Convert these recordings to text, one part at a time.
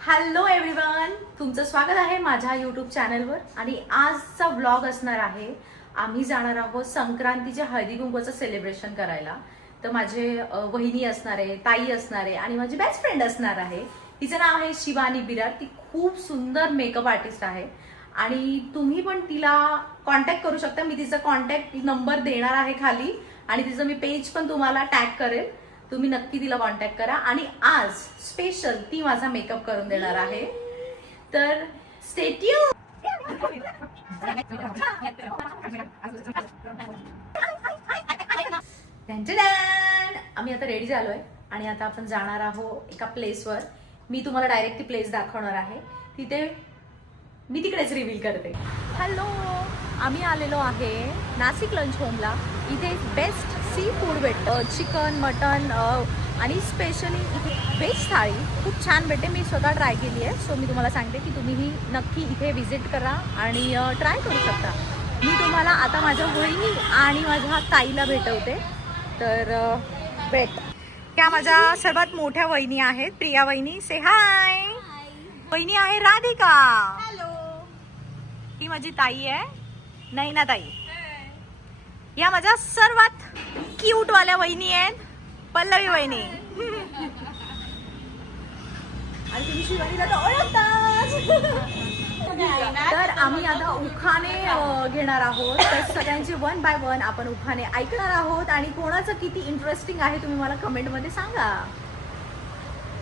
Hello everyone तुमचं स्वागत आहे माझ्या युट्यूब चॅनलवर आणि आजचा व्लॉग असणार आहे आम्ही जाणार आहोत संक्रांतीच्या हळदी कुंकवाचं सेलिब्रेशन करायला. तर माझे वहिनी असणार आहे ताई असणार आहे आणि माझी बेस्ट फ्रेंड असणार आहे. तिचं नाव आहे शिवानी बिरार. ती खूप सुंदर मेकअप आर्टिस्ट आहे. आणि तुम्ही पण तिला कॉन्टॅक्ट करू शकता. मी तिचा कॉन्टॅक्ट नंबर देणार आहे खाली आणि तिचं मी पेज पण तुम्हाला टॅग करेल. तुम्ही नक्की तिला कॉन्टॅक्ट करा. आणि आज स्पेशल ती माझा मेकअप करून देणार आहे. तर स्टेट्यू आम्ही आता रेडी झालोय. आणि आता आपण जाणार आहोत एका प्लेसवर मी तुम्हाला डायरेक्ट ती प्लेस दाखवणार आहे. तिथे मी तिकडेच रिव्हील करते. हॅलो आम्ही आलेलो आहे नाशिक लंच होमला इथे बेस्ट सी फूड भेटतं चिकन मटन आणि स्पेशली इथे व्हेज थाळी. खूप छान भेटते. मी स्वतः ट्राय केली आहे. सो मी तुम्हाला सांगते की तुम्हीही नक्की इथे व्हिजिट करा आणि ट्राय करू शकता. मी तुम्हाला आता माझ्या वहिनी आणि माझ्या ताईला भेटवते. तर भेट. त्या माझ्या सर्वात मोठ्या वहिनी आहेत. प्रिया वहिनी से हाय वहिनी आहे राधिका. ही माझी ताई आहे. नैना ताई या माझ्या सर्वात क्यूट वाल्या वहिनी आहेत पल्लवी वहिनी. आणि तुम्ही शिवानीला तर आम्ही आता उखाणे अ, घेणार आहोत. तर सगळ्यांचे वन बाय वन आपण उखाणे ऐकणार आहोत. आणि कोणाचं किती इंटरेस्टिंग आहे तुम्ही मला कमेंटमध्ये सांगा.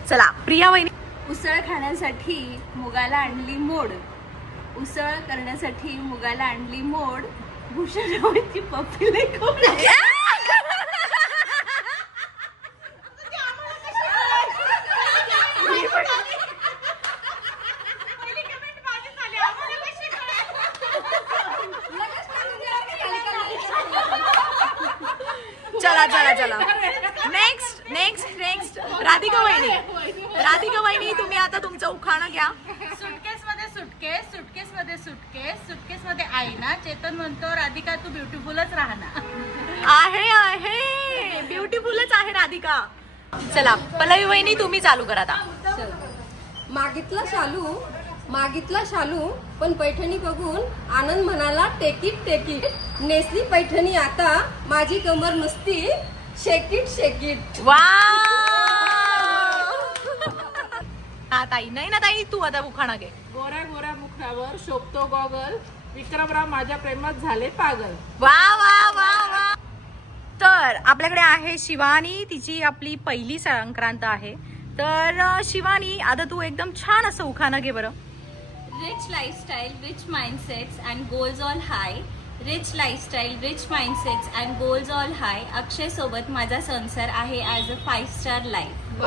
चला प्रिया वहिनी. उसळ खाण्यासाठी मुगाला आणली मोड. उसळ करण्यासाठी मुगाला आणली मोड. भूषणावरची पप्पीले कोण चला चला चला. नेक्स्ट नेक्स्ट नेक्स्ट राधिका वहिनी. राधिका वहिनी तुम्ही आता तुमचं उखाणं घ्या. सुटकेस मध्ये सुटकेस सुटकेस मध्ये सुटकेस सुटकेस मध्ये आईना चेतन म्हणतो राधिका तू ब्युटिफुलच राहणार. आहे आहे. ब्युटिफुलच आहे राधिका. चला पल्लवी वहिनी तुम्ही चालू करा आता. मागितला शालू मागितला शालू पण पैठणी बघून आनंद म्हणाला टेकीट टेकीट नेसली पैठणी आता माझी कमर नुसती शेकीट शेकीट वा हा ताई. नाही ना ताई तू आता उखाणा घे. गोऱ्या गोऱ्या मुखावर शोभतो गॉगल. विक्रमराव माझ्या प्रेमात झाले पागल. वा वा वा वा. तर आपल्याकडे आहे शिवानी. तिची आपली पहिली संक्रांत आहे. तर शिवानी आता तू एकदम छान असं उखाणं घे बरं. Rich lifestyle rich mindsets and goals all high rich lifestyle rich mindsets and goals all high Akshay सोबत माझा संसार आहे as a five star life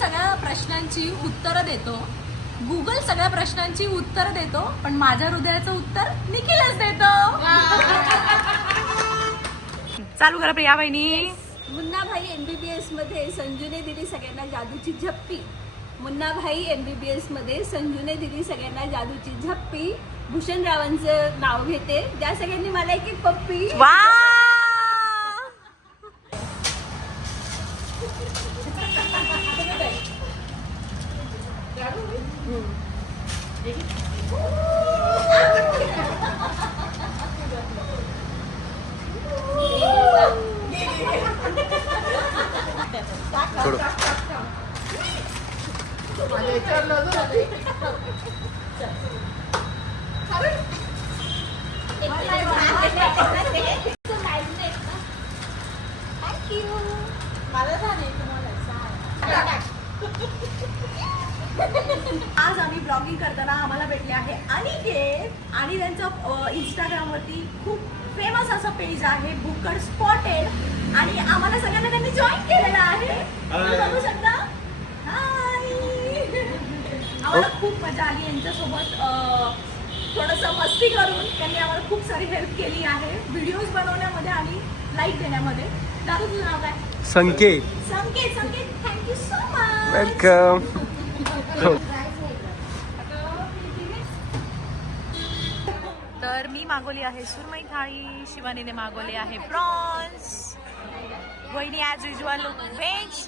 सगळ्या प्रश्नांची उत्तरं देतो. गुगल सगळ्या प्रश्नांची उत्तरं देतो पण माझ्या हृदयाचं उत्तर निखिलच देतो. चालू करा प्रिया बहिणी. मुन्ना भाई एमबीबीएसमध्ये संजूने दिली सगळ्यांना जादूची झप्पी. मुन्ना भाई एमबीबीएसमध्ये संजूने दिली सगळ्यांना जादूची झप्पी. भूषण रावांचं नाव घेते. त्या सगळ्यांनी मला एक एक पप्पी. वा आज आम्ही ब्लॉगिंग करताना आम्हाला भेटले आहे अनिकेत आणि त्यांचं इंस्टाग्राम वरती खूप फेमस असं पेज आहे बुकड स्पॉटेड आणि आम्हाला सगळ्यांना त्यांनी जॉईन केलेलं आहे तुम्ही बघू शकता हाय आम्हाला खूप मजा आली. यांच्यासोबत थोडस मस्ती करून त्यांनी आम्हाला खूप सारी हेल्प केली आहे. व्हिडिओज बनवण्यामध्ये आणि लाईक देण्यामध्ये. दादा तुझं नाव काय? Sanket Sanket Sanket thank you so much welcome तर मी मागवली आहे सुरमई थाळी शिवानीने मागवली आहे प्रॉन्स. वहिनी ॲज युजल व्हेज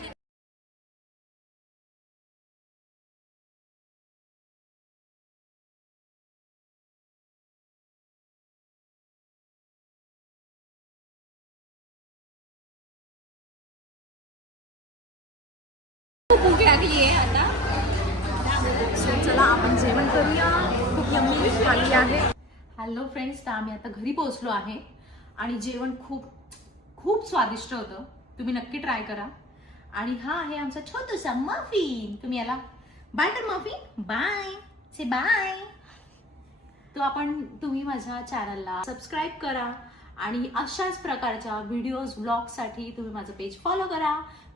भूक लागली आहे आता. सो चला आपण जेवण करूया. खूप यम्मी थाली आहे. हॅलो फ्रेंड्स तर आम्ही आता घरी पोहोचलो आहे. आणि जेवण खूप खूप स्वादिष्ट होतं. तुम्ही नक्की ट्राय करा. आणि हा आहे आमचा छोटूसा मफिन तुम्ही याला बाय कर मफिन बाय से बाय तो आपण तुम्ही माझ्या चॅनलला सबस्क्राईब करा. आणि अशाच प्रकारच्या व्हिडिओज ब्लॉगसाठी तुम्ही माझं पेज फॉलो करा.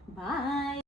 बाय